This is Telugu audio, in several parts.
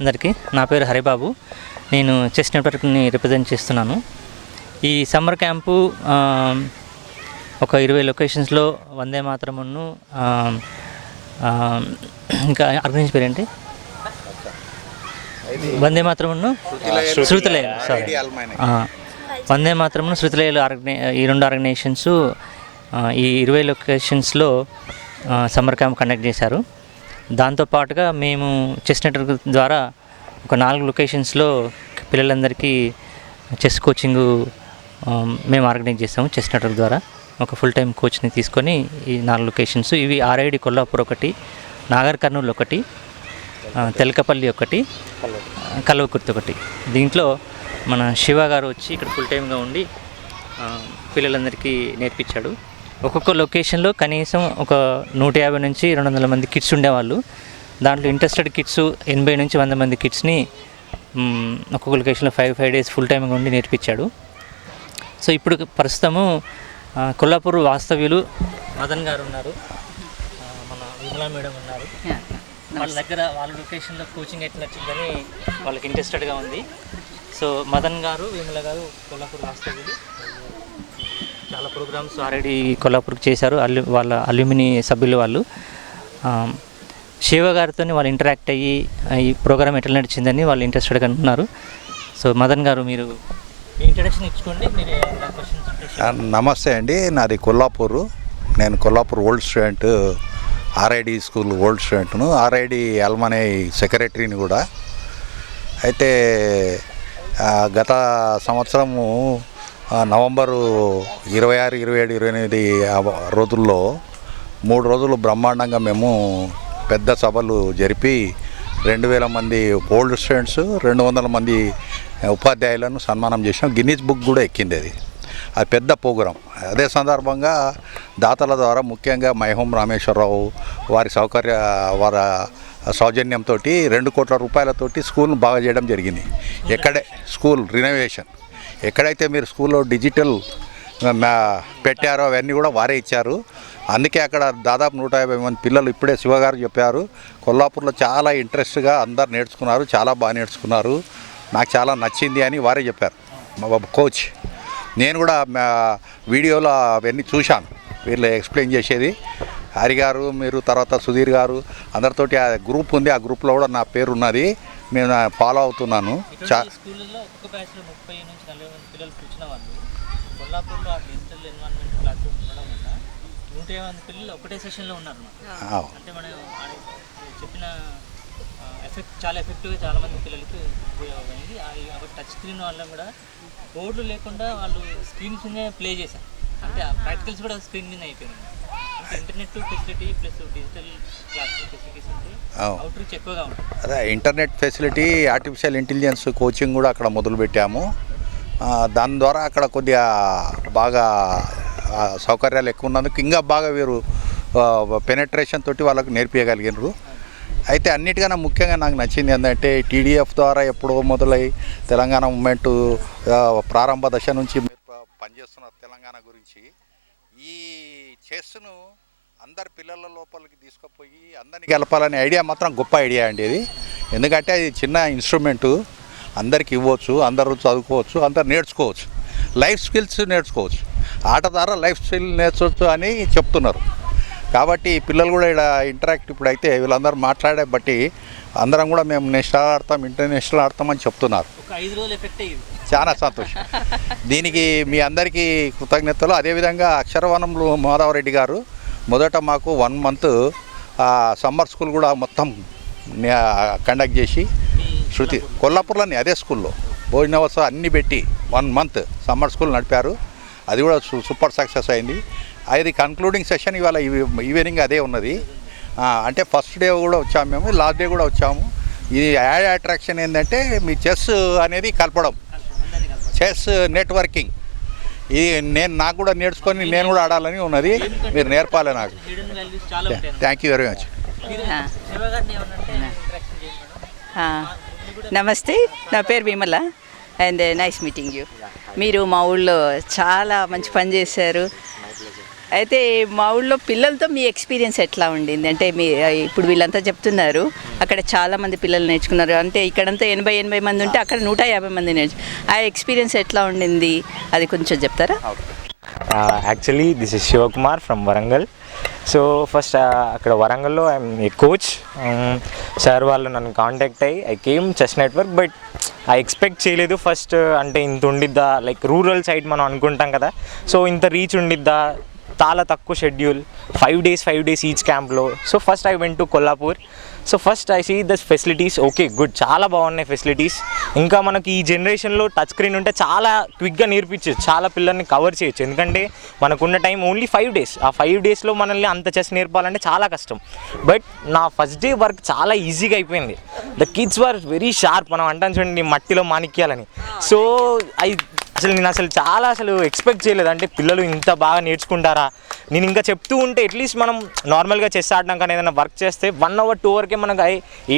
అందరికీ నా పేరు హరిబాబు. నేను చెస్ నెట్వర్క్ని రిప్రజెంట్ చేస్తున్నాను. ఈ సమ్మర్ క్యాంపు ఒక 20 లొకేషన్స్లో వందే మాతరమును ఇంకా ఆర్గనైజ్ పేరేంటి వందే మాతరమును శృతిలయలు వందే మాతరమును శృతిలయలు ఈ 2 ఆర్గనైజేషన్స్ ఈ 20 లొకేషన్స్లో సమ్మర్ క్యాంప్ కండక్ట్ చేశారు. దాంతోపాటుగా మేము చెస్ నెట్వర్క్ ద్వారా ఒక 4 లొకేషన్స్లో పిల్లలందరికీ చెస్ కోచింగు మేము ఆర్గనైజ్ చేస్తాము. చెస్ నెట్వర్క్ ద్వారా ఒక ఫుల్ టైం కోచ్ని తీసుకొని ఈ 4 లొకేషన్స్ ఇవి ఆర్ఐడి కొల్లాపూర్ ఒకటి, నాగర్ కర్నూలు ఒకటి, తెలకపల్లి ఒకటి, కల్వకుర్తి ఒకటి. దీంట్లో మన శివ గారు వచ్చి ఇక్కడ ఫుల్ టైమ్గా ఉండి పిల్లలందరికీ నేర్పించాడు. ఒక్కొక్క లొకేషన్లో కనీసం ఒక 150 నుంచి 200 మంది కిడ్స్ ఉండేవాళ్ళు. దాంట్లో ఇంట్రెస్టెడ్ కిడ్స్ 80 నుంచి 100 మంది కిడ్స్ని ఒక్కొక్క లొకేషన్లో 5 డేస్ ఫుల్ టైమ్గా ఉండి నేర్పించాడు. సో ఇప్పుడు ప్రస్తుతము కొల్లాపూర్ వాస్తవ్యులు మదన్ గారు ఉన్నారు, మన విమలా మేడం ఉన్నారు. వాళ్ళ దగ్గర వాళ్ళ లొకేషన్లో కోచింగ్ అయితే నచ్చిందని వాళ్ళకి ఇంట్రెస్టెడ్గా ఉంది. సో మదన్ గారు, విమల గారు కొల్లాపూర్ వాస్తవ్యులు చాలా ప్రోగ్రామ్స్ ఆల్రెడీ కొల్లాపూర్కి చేశారు. వాళ్ళ అల్యూమిని సభ్యులు వాళ్ళు. శివ గారితో వాళ్ళు ఇంటరాక్ట్ అయ్యి ఈ ప్రోగ్రామ్ ఎట్లా నడిచిందని వాళ్ళు ఇంట్రెస్టెడ్గా ఉన్నారు. సో మదన్ గారు మీరు మీ ఇంట్రడక్షన్ ఇచ్చుకోండి. మీరు నమస్తే అండి, నాది కొల్లాపూరు. నేను Kollapur old student, RID school old స్టూడెంట్ను, ఆర్ఐడి అల్మనే సెక్రటరీని కూడా. అయితే గత సంవత్సరము నవంబరు 26, 27, 28 రోజుల్లో 3 రోజులు బ్రహ్మాండంగా మేము పెద్ద సభలు జరిపి 2000 మంది ఓల్డ్ స్టూడెంట్స్, 200 మంది ఉపాధ్యాయులను సన్మానం చేసాం. గిన్నీస్ బుక్ కూడా ఎక్కింది. అది పెద్ద ప్రోగ్రాం. అదే సందర్భంగా దాతల ద్వారా ముఖ్యంగా మైహోం రామేశ్వరరావు వారి వారి సౌజన్యంతో 2 కోట్ల రూపాయలతోటి స్కూల్ను బాగా చేయడం జరిగింది. స్కూల్ రినోవేషన్ ఎక్కడైతే మీరు స్కూల్లో డిజిటల్ పెట్టారో అవన్నీ కూడా వారే ఇచ్చారు. అందుకే అక్కడ దాదాపు 150 మంది పిల్లలు, ఇప్పుడే శివగారు చెప్పారు, కొల్లాపూర్లో చాలా ఇంట్రెస్ట్గా అందరు నేర్చుకున్నారు, చాలా బాగా నేర్చుకున్నారు, నాకు చాలా నచ్చింది అని వారే చెప్పారు మా కోచ్. నేను కూడా వీడియోలో అవన్నీ చూశాను, వీళ్ళు ఎక్స్ప్లెయిన్ చేసేది. హరి గారు, మీరు, తర్వాత సుధీర్ గారు అందరితోటి ఆ గ్రూప్ ఉంది, ఆ గ్రూప్లో కూడా నా పేరు ఉన్నది, నేను ఫాలో అవుతున్నాను. కొల్లాపూర్లో ఆ డిజిటల్ ఎన్విరాన్మెంట్ ప్లాట్ఫామ్ ఉండడం వల్ల 150 మంది పిల్లలు ఒకటే సెషన్లో ఉన్నారు. అంటే మనం చెప్పిన ఎఫెక్ట్ చాలా ఎఫెక్టివ్గా చాలామంది పిల్లలకి ఉపయోగమైంది. టచ్ స్క్రీన్ వల్ల కూడా బోర్డులు లేకుండా వాళ్ళు స్క్రీన్స్ మీదే ప్లే చేశారు. అంటే ఆ ప్రాక్టికల్స్ కూడా స్క్రీన్ మీద అయిపోయింది. అంటే internet facility plus digital platform facilities ఉంటే అవుట్రీచ్ ఎక్కువగా ఉంటుంది. అదే internet facility, artificial intelligence coaching కూడా అక్కడ మొదలుపెట్టాము. దాని ద్వారా అక్కడ కొద్దిగా బాగా సౌకర్యాలు ఎక్కువ ఉన్నందుకు ఇంకా బాగా వీరు పెనట్రేషన్ తోటి వాళ్ళకు నేర్పించగలిగినారు. అయితే అన్నిటికన్నా ముఖ్యంగా నాకు నచ్చింది ఏంటంటే టీడీఎఫ్ ద్వారా ఎప్పుడో మొదలై తెలంగాణ మూమెంటు ప్రారంభ దశ నుంచి పనిచేస్తున్నారు తెలంగాణ గురించి. ఈ చెస్ను అందరి పిల్లల లోపలికి తీసుకుపోయి అందరినీ గెలపాలనే ఐడియా మాత్రం గొప్ప ఐడియా అండి ఇది. ఎందుకంటే అది చిన్న ఇన్స్ట్రుమెంటు, అందరికి ఇవ్వచ్చు, అందరూ చదువుకోవచ్చు, అందరు నేర్చుకోవచ్చు, లైఫ్ స్కిల్స్ నేర్చుకోవచ్చు, ఆట ద్వారా లైఫ్ స్కిల్ నేర్చుకోవచ్చు అని చెప్తున్నారు. కాబట్టి పిల్లలు కూడా ఇక్కడ ఇంటరాక్ట్ ఇప్పుడైతే వీళ్ళందరూ మాట్లాడే బట్టి అందరం కూడా మేము నేషనల్ ఆడతాం, ఇంటర్నేషనల్ ఆడతామని చెప్తున్నారు. చాలా సంతోషం. దీనికి మీ అందరికీ కృతజ్ఞతలు. అదేవిధంగా అక్షరవనంలో మాధవరెడ్డి గారు మొదట మాకు 1 మంత్ సమ్మర్ స్కూల్ కూడా మొత్తం కండక్ట్ చేసి శృతి కొల్లాపూర్లోని అదే స్కూల్లో భోజనవసరం అన్నీ పెట్టి 1 మంత్ సమ్మర్ స్కూల్ నడిపారు. అది కూడా సూపర్ సక్సెస్ అయింది. అది కన్క్లూడింగ్ సెషన్ ఇవాళ ఈవినింగ్ అదే ఉన్నది. అంటే ఫస్ట్ డే కూడా వచ్చాము మేము, లాస్ట్ డే కూడా వచ్చాము. ఇది యాడ్ అట్రాక్షన్ ఏంటంటే మీ చెస్ అనేది కలపడం, చెస్ నెట్వర్కింగ్. ఇది నాకు కూడా నేర్చుకొని నేను కూడా ఆడాలని ఉన్నది. మీరు నేర్పాలి నాకు. Thank you very much. నమస్తే, నా పేరు Vimala and nice meeting you. మీరు మా ఊళ్ళో చాలా మంచి పని చేశారు. అయితే మా ఊళ్ళో పిల్లలతో మీ ఎక్స్పీరియన్స్ ఎట్లా ఉండింది? అంటే మీ ఇప్పుడు వీళ్ళంతా చెప్తున్నారు అక్కడ చాలామంది పిల్లలు నేర్చుకున్నారు, అంటే ఇక్కడంతా 80 మంది ఉంటే అక్కడ 150 మంది ఆ ఎక్స్పీరియన్స్ ఎట్లా ఉండింది అది కొంచెం చెప్తారా? Actually this is Shivakumar from Warangal. So first అక్కడ వరంగల్లో ఐఎమ్ ఏ కోచ్. సార్ వాళ్ళు నన్ను కాంటాక్ట్ అయ్యి I came chess network, but I expect చేయలేదు ఫస్ట్ అంటే ఇంత ఉండిద్దా, లైక్ రూరల్ సైడ్ మనం అనుకుంటాం కదా, సో ఇంత రీచ్ ఉండిద్దా, చాలా తక్కువ షెడ్యూల్, 5 days ఈచ్ క్యాంప్లో. So first I went to Kollapur. So first I see the facilities, okay good, చాలా బాగున్నాయి ఫెసిలిటీస్. ఇంకా మనకి ఈ జనరేషన్లో టచ్ స్క్రీన్ ఉంటే చాలా క్విక్గా నేర్పించచ్చు, చాలా పిల్లల్ని కవర్ చేయొచ్చు. ఎందుకంటే మనకున్న టైం ఓన్లీ 5 days. ఆ 5 daysలో మనల్ని అంత చెస్ నేర్పాలంటే చాలా కష్టం. బట్ నా ఫస్ట్ డే వర్క్ చాలా ఈజీగా అయిపోయింది. The kids were very sharp. మనం అంటాం చూడండి మట్టిలో మాణిక్యాలని. సో నేను చాలా ఎక్స్పెక్ట్ చేయలేదు, అంటే పిల్లలు ఇంత బాగా నేర్చుకుంటారా. నేను ఇంకా చెప్తూ ఉంటే అట్లీస్ట్ మనం నార్మల్గా చెస్ ఆడడం కానీ ఏదైనా వర్క్ చేస్తే 1 hour 2 hourకే మనకు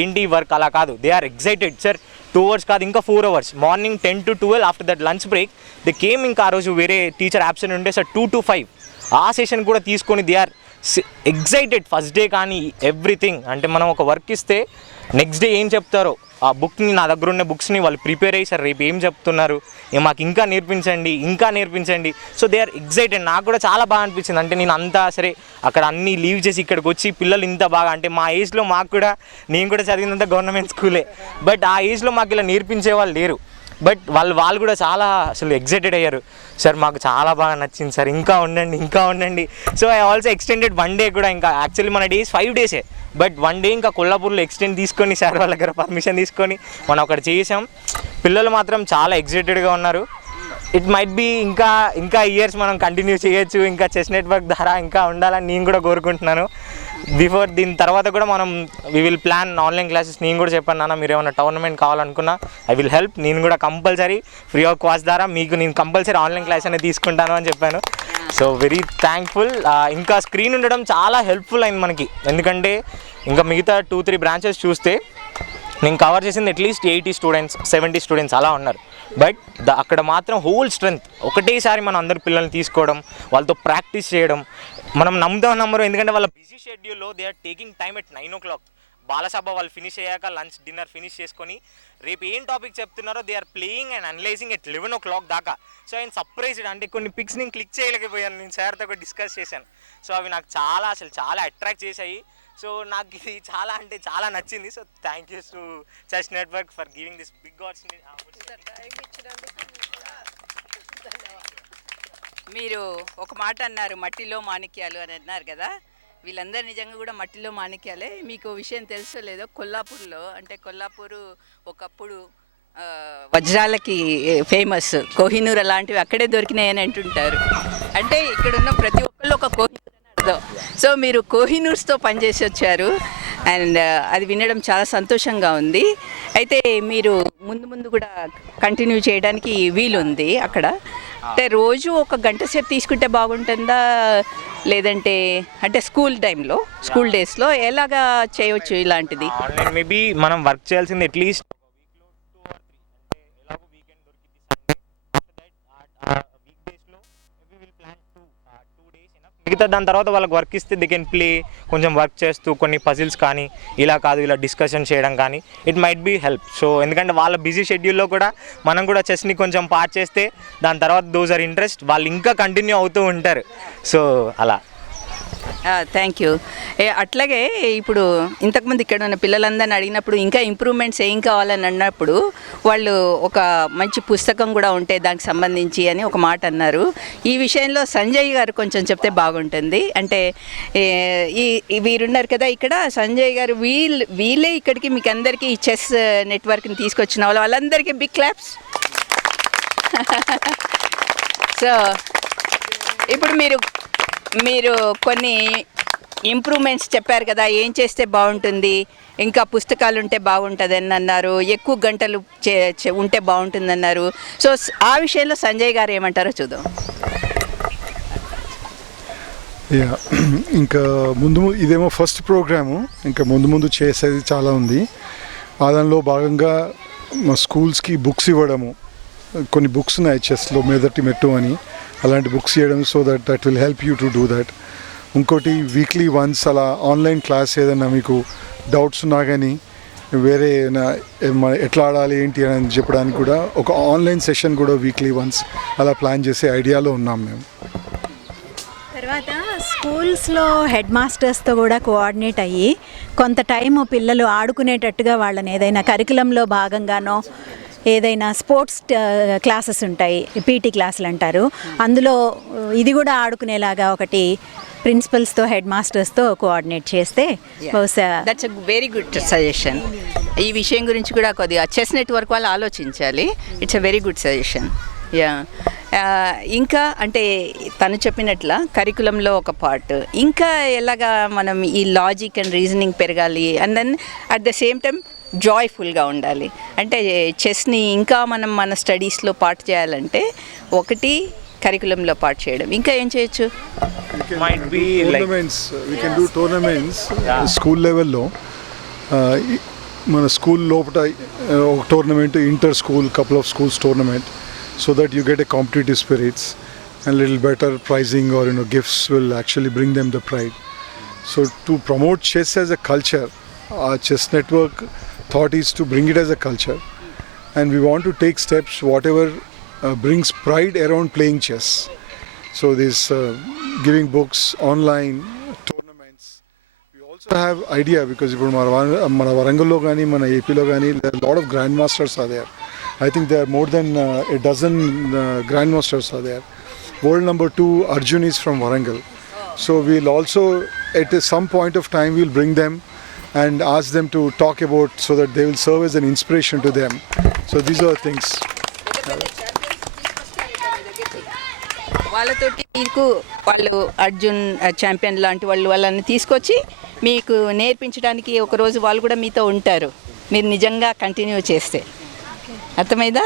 ఏంటి వర్క్, అలా కాదు. They are excited. Sir 2 hours కాదు, ఇంకా 4 hours, morning 10 to 12, after that lunch break they came. ఇంకా ఆ రోజు వేరే టీచర్ యాబ్సెంట్ ఉంటే సార్ 2 to 5 ఆ సెషన్ కూడా తీసుకొని they are excited. First day కానీ ఎవ్రీథింగ్, అంటే మనం ఒక వర్క్ ఇస్తే నెక్స్ట్ డే ఏం చెప్తారో ఆ బుక్ని, నా దగ్గర ఉన్న బుక్స్ని వాళ్ళు ప్రిపేర్ అయ్యి సార్ రేపు ఏం చెప్తున్నారు, మాకు ఇంకా నేర్పించండి. So they are excited. నాకు కూడా చాలా బాగా అనిపించింది. అంటే నేను అంతా సరే అక్కడ అన్నీ లీవ్ చేసి ఇక్కడికి వచ్చి పిల్లలు ఇంత బాగా, అంటే మా ఏజ్లో మాకు కూడా, నేను కూడా చదివినంత గవర్నమెంట్ స్కూలే, బట్ ఆ ఏజ్లో మాకు ఇలా నేర్పించే వాళ్ళు లేరు. బట్ వాళ్ళు కూడా చాలా ఎక్సైటెడ్ అయ్యారు. సార్ మాకు చాలా బాగా నచ్చింది సార్, ఇంకా ఉండండి. So I also extended 1 day కూడా. ఇంకా యాక్చువల్లీ మన డేస్ 5 days, బట్ 1 day ఇంకా కొల్లాపూర్లో ఎక్స్టెండ్ తీసుకొని సార్ వాళ్ళ దగ్గర పర్మిషన్ తీసుకొని మనం అక్కడ చేసాం. పిల్లలు మాత్రం చాలా ఎక్సైటెడ్గా ఉన్నారు. ఇట్ మైట్ బీ ఇంకా ఇయర్స్ మనం కంటిన్యూ చేయొచ్చు, ఇంకా చెస్ నెట్వర్క్ ద్వారా ఇంకా ఉండాలని నేను కూడా కోరుకుంటున్నాను. బిఫోర్ దీని తర్వాత కూడా మనం we will plan online classes. నేను కూడా చెప్పాను, నాన్న మీరు ఏమైనా టోర్నమెంట్ కావాలనుకున్నా ఐ విల్ హెల్ప్. నేను కూడా కంపల్సరీ ఫ్రీ ఆఫ్ కాస్ట్ ద్వారా మీకు నేను కంపల్సరీ ఆన్లైన్ క్లాస్ అనేది తీసుకుంటాను అని చెప్పాను. So very thankful. ఇంకా స్క్రీన్ ఉండడం చాలా హెల్ప్ఫుల్ అయింది మనకి, ఎందుకంటే ఇంకా మిగతా 2-3 బ్రాంచెస్ చూస్తే నేను కవర్ చేసింది అట్లీస్ట్ 80 students 70 students అలా ఉన్నారు. బట్ అక్కడ మాత్రం హోల్ స్ట్రెంత్ ఒకటేసారి మనం అందరు పిల్లల్ని తీసుకోవడం, వాళ్ళతో ప్రాక్టీస్ చేయడం, మనం నమ్మరు. ఎందుకంటే వాళ్ళ బిజీ షెడ్యూల్లో they are taking time at 9 o'clock. బాలసభ వాళ్ళు ఫినిష్ అయ్యాక లంచ్ డిన్నర్ ఫినిష్ చేసుకొని రేపు ఏం టాపిక్ చెప్తున్నారో they are playing and analysing at 11 o'clock దాకా. సో ఆయన సర్ప్రైజ్డ్, అంటే కొన్ని పిక్స్ నేను క్లిక్ చేయలేకపోయాను, నేను సార్తో కూడా డిస్కస్ చేశాను. సో అవి నాకు చాలా అట్రాక్ట్ చేశాయి. సో నాకు ఇది చాలా నచ్చింది. So thank you to chess network for giving this big opportunity. మీరు ఒక మాట అన్నారు, మట్టిలో మాణిక్యాలు అని అన్నారు కదా, వీళ్ళందరూ నిజంగా కూడా మట్టిలో మాణిక్యాలే. మీకు విషయం తెలుసో లేదో, కొల్లాపూర్లో, అంటే కొల్లాపూరు ఒకప్పుడు వజ్రాలకి ఫేమస్, కోహినూర్ అలాంటివి అక్కడే దొరికినాయని అంటుంటారు. అంటే ఇక్కడున్న ప్రతి ఒక్కళ్ళు ఒక కోహినూర్ అని అర్థం. సో మీరు కోహినూర్స్తో పనిచేసి వచ్చారు, అండ్ అది వినడం చాలా సంతోషంగా ఉంది. అయితే మీరు ముందు కూడా కంటిన్యూ చేయడానికి వీలుంది అక్కడ. అంటే రోజు 1 గంట సేపు తీసుకుంటే బాగుంటుందా, లేదంటే అంటే స్కూల్ డేస్లో ఎలాగా చేయవచ్చు ఇలాంటిది? ఆన్లైన్ మేబీ మనం వర్క్ చేయాల్సింది అట్లీస్ట్ మిగతా దాని తర్వాత వాళ్ళకి వర్క్ ఇస్తే దే కెన్ ప్లే, కొంచెం వర్క్ చేస్తూ కొన్ని పజిల్స్ కానీ ఇలా డిస్కషన్ చేయడం కానీ it might be help. So ఎందుకంటే వాళ్ళ బిజీ షెడ్యూల్లో కూడా మనం కూడా చెస్ని కొంచెం పార్ట్ చేస్తే దాని తర్వాత దోస్ ఆర్ ఇంట్రెస్ట్, వాళ్ళు ఇంకా కంటిన్యూ అవుతూ ఉంటారు. సో అలా. Thank you. అట్లాగే ఇప్పుడు ఇంతకుముందు ఇక్కడ ఉన్న పిల్లలందరిని అడిగినప్పుడు ఇంకా ఇంప్రూవ్మెంట్స్ ఏం కావాలని అన్నప్పుడు వాళ్ళు ఒక మంచి పుస్తకం కూడా ఉంటే దానికి సంబంధించి అని ఒక మాట అన్నారు. ఈ విషయంలో సంజయ్ గారు కొంచెం చెప్తే బాగుంటుంది. అంటే వీరున్నారు కదా ఇక్కడ, సంజయ్ గారు వీళ్ళే ఇక్కడికి మీకు అందరికీ ఈ చెస్ నెట్వర్క్ని తీసుకొచ్చిన వాళ్ళందరికీ బిగ్ క్లాప్స్. సో ఇప్పుడు మీరు కొన్ని ఇంప్రూవ్మెంట్స్ చెప్పారు కదా, ఏం చేస్తే బాగుంటుంది, ఇంకా పుస్తకాలు ఉంటే బాగుంటుంది అని అన్నారు, ఎక్కువ గంటలు ఉంటే బాగుంటుంది అన్నారు. సో ఆ విషయంలో సంజయ్ గారు ఏమంటారో చూద్దాం. ఇంకా ముందు ఇదేమో ఫస్ట్ ప్రోగ్రాము, ఇంకా ముందు చేసేది చాలా ఉంది. దానిలో భాగంగా మా స్కూల్స్కి బుక్స్ ఇవ్వడము, కొన్ని బుక్స్ ఉన్నాయి చెస్లో మెదటి మెట్టు అని, అలాంటి బుక్స్ చేయడం, so that will help you to do that. ఇంకోటి వీక్లీ వన్స్ అలా ఆన్లైన్ క్లాస్ ఏదైనా మీకు డౌట్స్ ఉన్నా కానీ వేరే ఎట్లా ఆడాలి ఏంటి అని చెప్పడానికి కూడా ఒక ఆన్లైన్ సెషన్ కూడా వీక్లీ వన్స్ అలా ప్లాన్ చేసే ఐడియాలో ఉన్నాం మేము. తర్వాత స్కూల్స్లో హెడ్ మాస్టర్స్తో కూడా కోఆర్డినేట్ అయ్యి కొంత టైం పిల్లలు ఆడుకునేటట్టుగా వాళ్ళని ఏదైనా కరికులంలో భాగంగానో ఏదైనా స్పోర్ట్స్ క్లాసెస్ ఉంటాయి, పీటీ క్లాసులు అంటారు, అందులో ఇది కూడా ఆడుకునేలాగా ఒకటి ప్రిన్సిపల్స్తో హెడ్ మాస్టర్స్తో కోఆర్డినేట్ చేస్తే బహుశా that's a very good suggestion. ఈ విషయం గురించి కూడా కొద్దిగా చెస్ నెట్వర్క్ వాళ్ళు ఆలోచించాలి. It's a very good suggestion. Yeah, ఇంకా అంటే తను చెప్పినట్ల కరికులంలో ఒక పార్ట్, ఇంకా ఎలాగా మనం ఈ లాజిక్ అండ్ రీజనింగ్ పెరగాలి, and then at the same time జాయ్ఫుల్గా ఉండాలి. అంటే చెస్ని ఇంకా మనం మన స్టడీస్లో పార్ట్ చేయాలంటే ఒకటి కరికులంలో పార్ట్ చేయడం, ఇంకా ఏం చేయొచ్చు? Might be like we can do tournaments school లెవెల్లో. మన స్కూల్ లోపల ఒక tournament, inter school couple of schools tournament, so that you get a competitive spirits and little better pricing or gifts will actually bring them the pride. So to promote chess as a culture, our chess network thought is to bring it as a culture, and we want to take steps whatever brings pride around playing chess. So this giving books, online tournaments. We also have idea because ఇప్పుడు మన వరంగల్లో కానీ మన ఏపీలో కానీ there are a lot of grandmasters are there. I think there are more than a dozen grandmasters are there. World number 2 Arjun is from Warangal. So we'll also at some point of time we'll bring them and ask them to talk about, so that they will serve as an inspiration to them. So these are things. వాళ్ళతోటి మీకు వాళ్ళు అర్జున్ ఛాంపియన్ లాంటి వాళ్ళని తీసుకొచ్చి మీకు నేర్పించడానికి ఒకరోజు వాళ్ళు కూడా మీతో ఉంటారు, మీరు నిజంగా కంటిన్యూ చేస్తే. అర్థమైందా?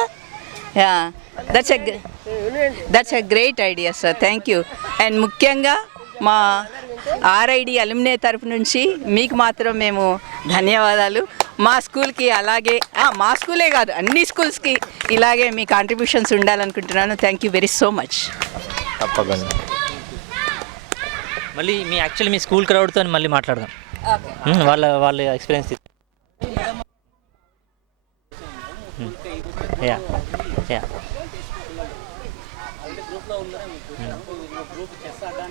That's a great idea sir, thank you. And ముఖ్యంగా మా ఆర్ఐడి అలుమినే తరపు నుంచి మీకు మాత్రం మేము ధన్యవాదాలు. మా స్కూల్కి అలాగే మా స్కూలే కాదు అన్ని స్కూల్స్కి ఇలాగే మీ కాంట్రిబ్యూషన్స్ ఉండాలనుకుంటున్నాను. Thank you very so much. తప్పకుండా. మళ్ళీ మీ స్కూల్ క్రౌడ్తో మళ్ళీ మాట్లాడదాం. వాళ్ళ ఎక్స్పీరియన్స్. యా